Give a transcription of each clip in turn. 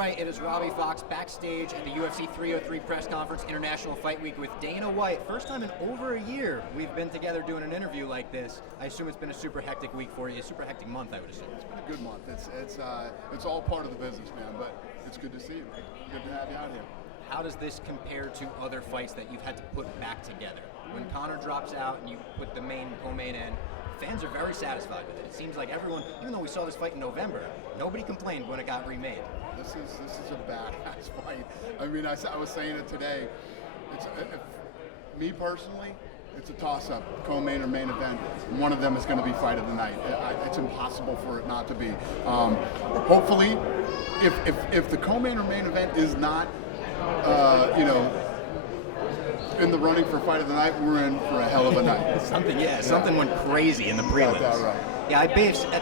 right, it is Robbie Fox backstage at the UFC 303 press conference, International Fight Week with Dana White. First time in over a year we've been together doing an interview like this. I assume it's been a super hectic week for you, a super hectic month, I would assume. It's been a good month. It's all part of the business, man, but it's good to see you. Good to have you out here. How does this compare to other fights that you've had to put back together? When Conor drops out and you put the co-main in, fans are very satisfied with it. It seems like everyone, even though we saw this fight in November, nobody complained when it got remade. This is a badass fight. I mean, I was saying it today. Me personally, it's a toss-up, co-main or main event. One of them is going to be fight of the night. It's impossible for it not to be. Hopefully, if the co-main or main event is not, in the running for fight of the night, we're in for a hell of a night. Something went crazy in the prelims. Got that right. Yeah, I've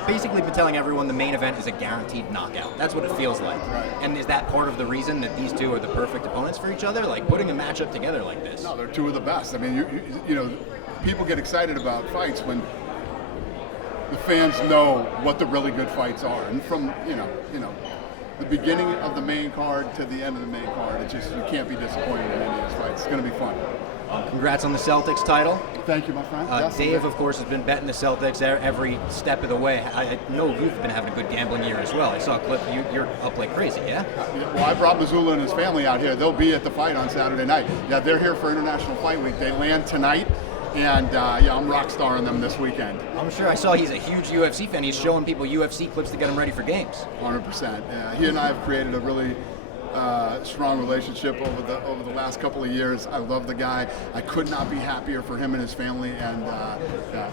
basically been telling everyone the main event is a guaranteed knockout. That's what it feels like. Right. And is that part of the reason that these two are the perfect opponents for each other? Like putting a matchup together like this? No, they're two of the best. I mean, people get excited about fights when the fans know what the really good fights are. And from the beginning of the main card to the end of the main card, you can't be disappointed in any of these fights. It's going to be fun. Congrats on the Celtics title. Thank you, my friend. Dave, of course, has been betting the Celtics every step of the way. I know you've been having a good gambling year as well. I saw a clip. You're up like crazy, yeah? Well, I brought Missoula and his family out here. They'll be at the fight on Saturday night. Yeah, they're here for International Fight Week. They land tonight. And I'm rock starring them this weekend. I'm sure. I saw he's a huge UFC fan. He's showing people UFC clips to get them ready for games. 100%. Yeah, he and I have created a really strong relationship over the last couple of years. I love the guy. I could not be happier for him and his family. And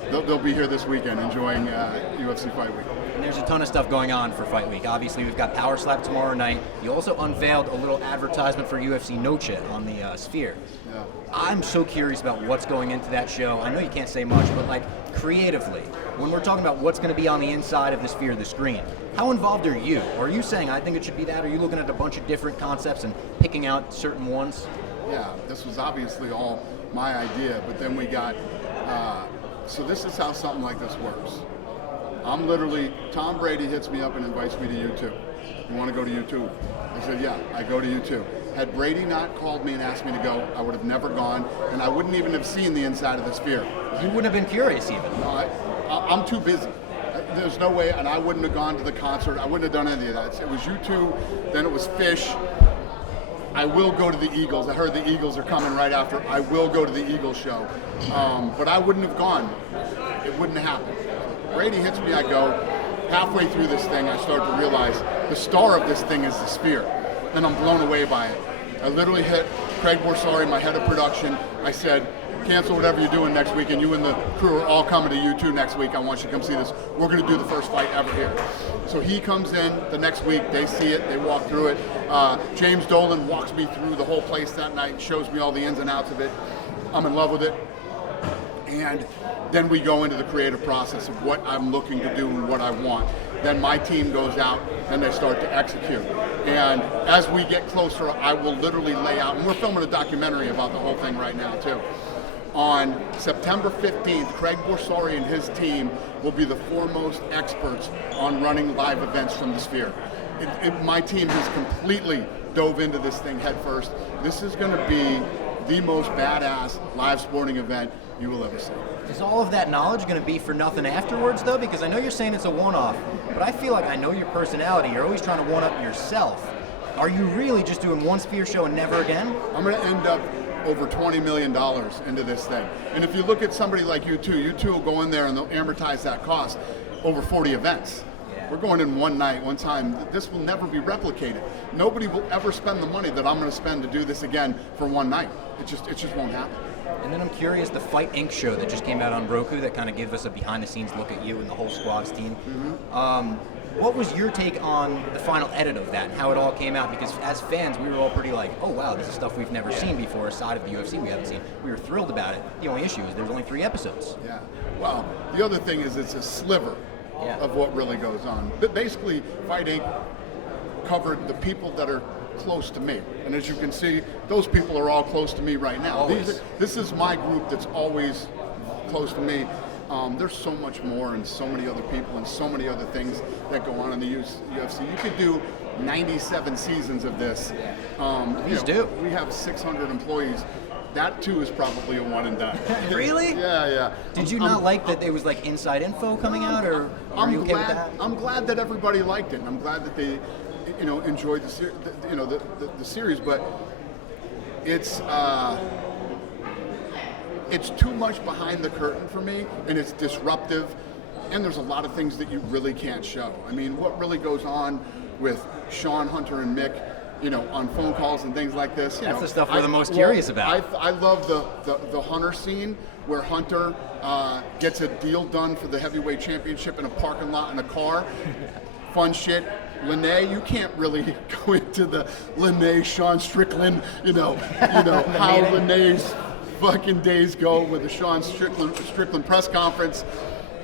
they'll be here this weekend enjoying UFC Fight Week. And there's a ton of stuff going on for Fight Week. Obviously, we've got Power Slap tomorrow night. You also unveiled a little advertisement for UFC Noche on the Sphere. Yeah. I'm so curious about what's going into that show. I know you can't say much, but like creatively, when we're talking about what's going to be on the inside of the Sphere, the screen, how involved are you? Or are you saying, I think it should be that? Are you looking at a bunch of different concepts and picking out certain ones? Yeah, this was obviously all my idea, but then we got, so this is how something like this works. I'm literally, Tom Brady hits me up and invites me to YouTube. You want to go to YouTube? I said, yeah, I go to YouTube. Had Brady not called me and asked me to go, I would have never gone, and I wouldn't even have seen the inside of the Sphere. You wouldn't have been curious even. No, I'm too busy. There's no way, and I wouldn't have gone to the concert. I wouldn't have done any of that. It was YouTube, then it was Fish. I will go to the Eagles. I heard the Eagles are coming right after. I will go to the Eagles show. But I wouldn't have gone. It wouldn't have happened. Brady hits me, I go. Halfway through this thing, I start to realize the star of this thing is the Sphere. And I'm blown away by it. I literally hit Craig Borsari, my head of production. I said, cancel whatever you're doing next week, and you and the crew are all coming to U2 next week. I want you to come see this. We're going to do the first fight ever here. So he comes in the next week. They see it. They walk through it. James Dolan walks me through the whole place that night, shows me all the ins and outs of it. I'm in love with it. And then we go into the creative process of what I'm looking to do and what I want. Then my team goes out and they start to execute. And as we get closer, I will literally lay out, and we're filming a documentary about the whole thing right now too. On September 15th, Craig Borsari and his team will be the foremost experts on running live events from the Sphere. My team has completely dove into this thing head first. This is going to be the most badass live sporting event you will ever see. Is all of that knowledge going to be for nothing afterwards, though? Because I know you're saying it's a one-off, but I feel like I know your personality. You're always trying to one-up yourself. Are you really just doing one Sphere show and never again? I'm going to end up over $20 million into this thing. And if you look at somebody like U2 will go in there and they'll amortize that cost over 40 events. Yeah. We're going in one night, one time. This will never be replicated. Nobody will ever spend the money that I'm going to spend to do this again for one night. It just won't happen. And then I'm curious, the Fight Inc. show that just came out on Roku that kind of gives us a behind-the-scenes look at you and the whole squad's team. Mm-hmm. What was your take on the final edit of that and how it all came out? Because as fans, we were all pretty like, oh wow, this is stuff we've never seen before, aside of the UFC we haven't seen. We were thrilled about it. The only issue is there's only 3 episodes. Yeah. Well, the other thing is it's a sliver of what really goes on. But basically, Fight Inc. covered the people that are close to me. And as you can see, those people are all close to me right now. This is my group that's always close to me. There's so much more and so many other people and so many other things that go on in the UFC. You could do 97 seasons of this. Please do. We have 600 employees. That too is probably a one and done. Really? Yeah. Did you not like that there was like inside info coming out, or are you okay with that? I'm glad that everybody liked it, and I'm glad that they, enjoyed the series. But it's too much behind the curtain for me, and it's disruptive. And there's a lot of things that you really can't show. I mean, what really goes on with Sean, Hunter, and Mick, on phone calls and things like this. That's the stuff we're the most curious about. I love the Hunter scene where Hunter gets a deal done for the heavyweight championship in a parking lot in a car. Fun shit. Lene, you can't really go into the Lene, Sean Strickland, how Lene's fucking days go with the Sean Strickland press conference.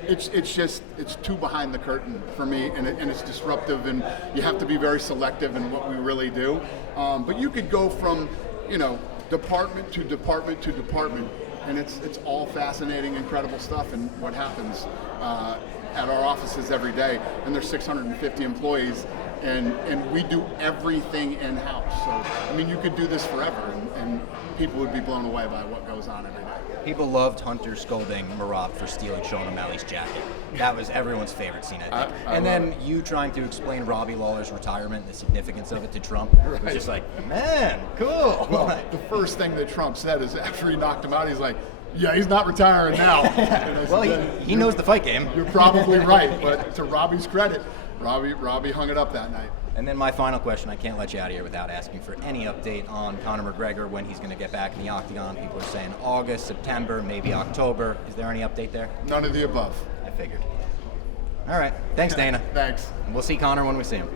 It's too behind the curtain for me, and it's disruptive, and you have to be very selective in what we really do. But you could go from, department to department to department, and it's all fascinating, incredible stuff, and what happens at our offices every day. And there's 650 employees, and we do everything in-house. So, you could do this forever, and people would be blown away by what goes on every day. People loved Hunter scolding Marab for stealing Sean O'Malley's jacket. That was everyone's favorite scene, I think. And then you trying to explain Robbie Lawler's retirement, the significance of it to Trump. It was just like, man, cool. Well, the first thing that Trump said is after he knocked him out, he's like, yeah, he's not retiring now. Well, he knows the fight game. You're probably right, but to Robbie's credit, Robbie hung it up that night. And then my final question, I can't let you out of here without asking for any update on Conor McGregor, when he's going to get back in the octagon. People are saying August, September, maybe October. Is there any update there? None of the above. I figured. All right. Thanks, Dana. Thanks. And we'll see Conor when we see him.